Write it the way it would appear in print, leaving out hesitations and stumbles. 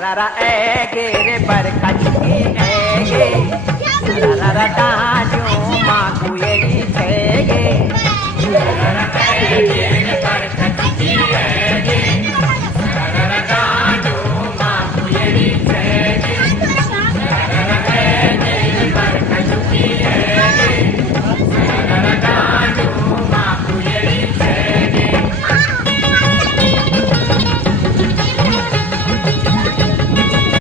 रा ए गे रे बरकत की ए गे रा डाजो माँ कुएरी